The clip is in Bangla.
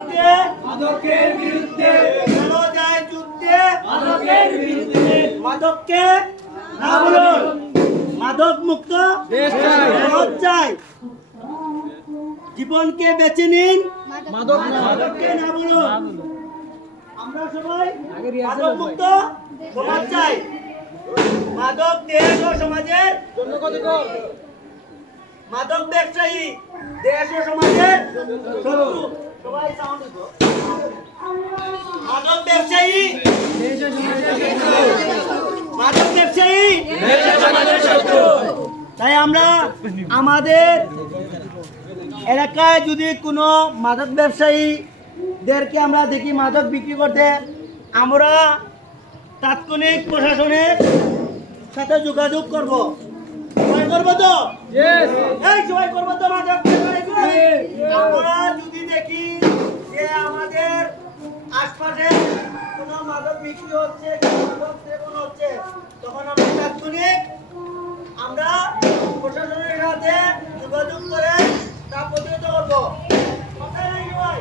মাদকের বিরুদ্ধে চলো যায় যুদ্ধে, মাদকের বিরুদ্ধে মাদককে না বলুন, মাদক মুক্ত দেশ চাই। সমাজ চাই। জীবনকে বেছে নিন, মাদক না মাদককে না বলুন। আমরা সবাই মাদক মুক্ত সমাজ চাই। মাদক দেশ ও সমাজের জন্য ক্ষতিকর। মাদক ব্যবসায়ী দেশ ও সমাজের শত্রু। সবাই সাউন্ড দিত। মাদক ব্যবসায়ী, মাদক ব্যবসায়ী তাই আমরা আমাদের এলাকায় যদি কোনো মাদক ব্যবসায়ীদেরকে আমরা দেখি মাদক বিক্রি করতে, আমরা তাৎক্ষণিক প্রশাসনের সাথে যোগাযোগ করব। সবাই করবো তো? এই সবাই করবো তো? মাদক ব্যবসায়ী আমরা যদি দেখি যে আমাদের আশপাশে কোনো মাদক বিক্রি হচ্ছে, কোনো মাদক সেবন হচ্ছে, তখন আমরা তাৎক্ষণিক আমরা প্রশাসনের সাথে যোগাযোগ করে তা প্রতিহত করবো। কথা নাই সবাই?